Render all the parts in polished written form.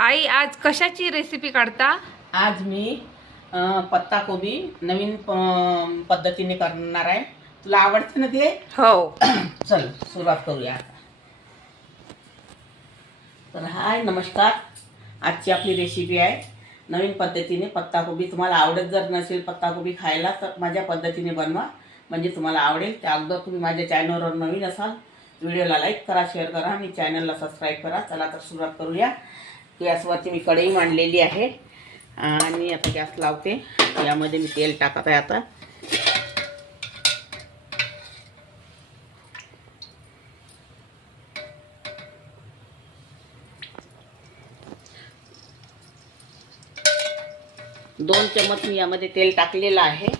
आई आज कशाची रेसिपी काढता? आज मी पत्ता कोबी नवीन पद्धतीने करणार आहे. तुला आवडते ना ते? हो. चल सुरुवात करूया. तर हाय नमस्कार. आजची आपली रेसिपी आहे नवीन पद्धतीने पत्ता कोबी. तुम्हाला आवडत जर नसेल पत्ता कोबी खायला तर माझ्या पद्धतीने बनवा, म्हणजे तुम्हाला आवडेल. त्या अगोदर तुम्ही माझ्या चॅनलवर नवीन असाल व्हिडिओला लाईक करा, शेअर करा आणि चॅनलला सबस्क्राईब करा. चला तर सुरुवात करूया. गॅसवरती मी कढई मांडलेली आहे आणि आता गॅस लावते. यामध्ये मी तेल टाकत आहे. आता दोन चम्मच मी यामध्ये तेल टाकलेलं आहे.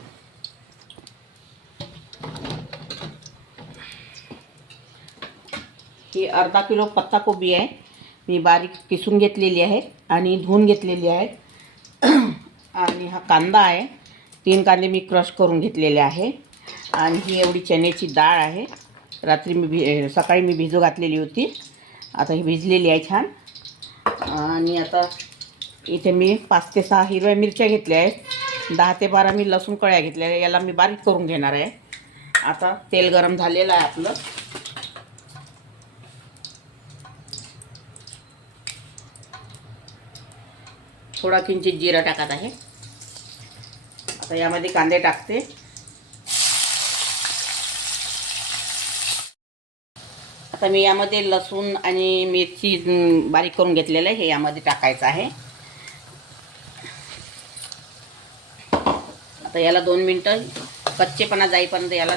ही अर्धा किलो पत्ता कोबी आहे. मी बारीक किसून घेतलेली आहे आणि धुवून घेतलेली आहे. आणि हा कांदा आहे. 3 कांदे मी क्रश करून घेतलेले आहे. आणि ही एवढी चण्याची डाळ आहे. रात्री सकाळी मी भिजू घातलेली होती. आता ही भिजलेली आहे छान. आणि आता इथे मी 5 ते 6 हिरव्या मिरच्या घेतल्या आहेत. 10 ते 12 मी लसूण कळ्या घेतल्या आहे. याला मी बारीक करून घेणार आहे. आता तेल गरम झालेलं आहे आपलं. थोडा किंचित जिरा टाकत आहे. आता यामध्ये कांदे टाकते. आता मी यामध्ये लसूण आणि मिरची बारीक करून घेतलेलं आहे. हे यामध्ये टाकायचं आहे. आता याला 2 मिनटं कच्चेपणा जाईपर्यंत याला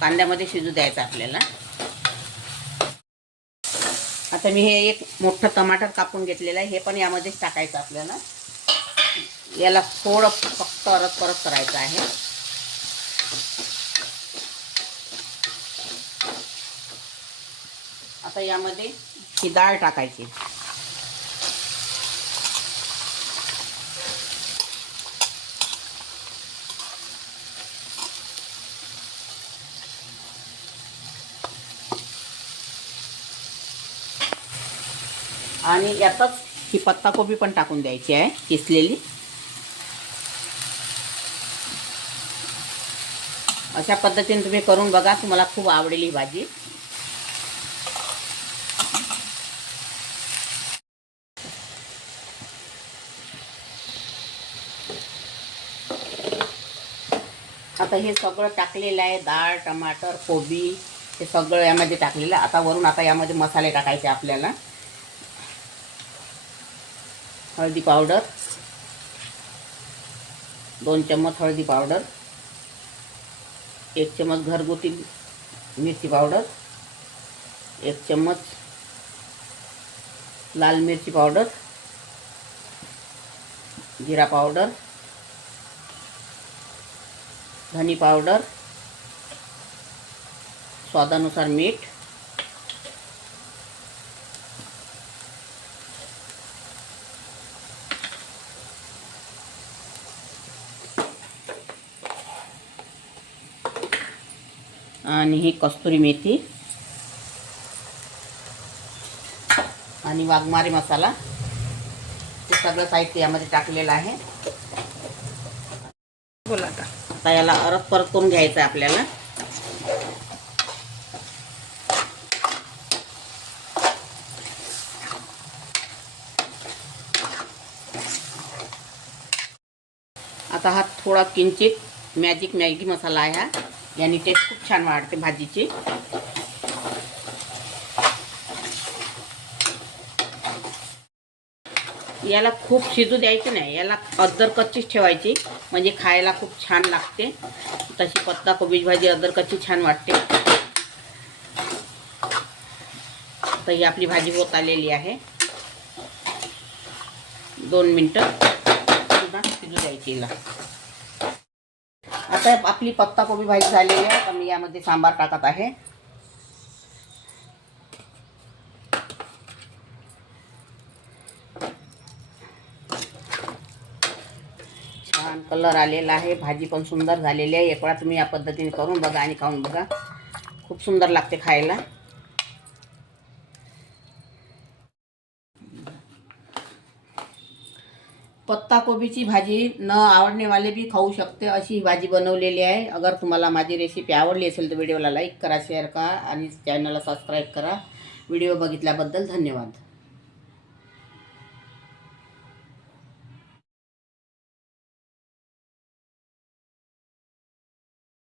कांद्यामध्ये शिजू द्यायचं आपल्याला. आता मी हे एक मोठं टमाटर कापून घेतलेलं आहे. हे पण यामध्येच टाकायचं आपल्याला. याला थोडं फक्त परत करायचं आहे. आता यामध्ये ही डाळ टाकायची. आणि यातच ही पत्ताकोबी पण टाकून द्यायची आहे किसलेली. अशा पद्धतीने तुम्ही करून बघा, तुम्हाला खूप आवडेल ही भाजी. आता हे सगळं टाकलेलं आहे. डाळ, टमाटर, कोबी हे सगळं यामध्ये टाकलेलं आहे. आता वरून आता यामध्ये मसाले टाकायचे आपल्याला. हळदी पावडर 2 चम्मच हळदी पावडर, 1 चम्मच घरगुती मिरची पावडर, 1 चम्मच लाल मिरची पावडर, जिरा पावडर, धनी पावडर, स्वादानुसार मीठ, आणि ही कस्तुरी मेथी आणि वाघमारी मसाला. हे सगळं साहित्य यामध्ये टाकलेलं आहे. बोला आता याला परत करून घ्यायचं आहे आपल्याला. आता हा थोडा किंचित मॅगी मसाला आहे. हा याने टेस्ट खूप छान वाढते भाजीची. याला खूप शिजू द्यायची नाही. याला अद्दर कच्चीच ठेवायची, म्हणजे खायला खूप छान लागते. तशी पत्ता कोबीची भाजी अद्दर कच्ची छान वाटते. तर ही आपली भाजी होत आलेली आहे. 2 मिनटं पुन्हा शिजू द्यायची हिला. आता आपली पत्ता कोबी भाजी झालेली आहे. तर मी यामध्ये सांबार टाकत आहे. छान कलर आलेला आहे. भाजी पण सुंदर झालेली आहे. एक वेळा तुम्ही या पद्धतीने करून बघा आणि खाऊन बघा. खूप सुंदर लागते खायला. पत्ता कोबीची भाजी न आवडणे वाले भी खाऊ शकते अशी ही भाजी बनवलेली आहे. अगर तुम्हाला माझी रेसिपी आवडली असेल तर व्हिडिओला लाईक करा, शेअर करा आणि चॅनलला सबस्क्राईब करा. व्हिडिओ बघितल्याबद्दल धन्यवाद.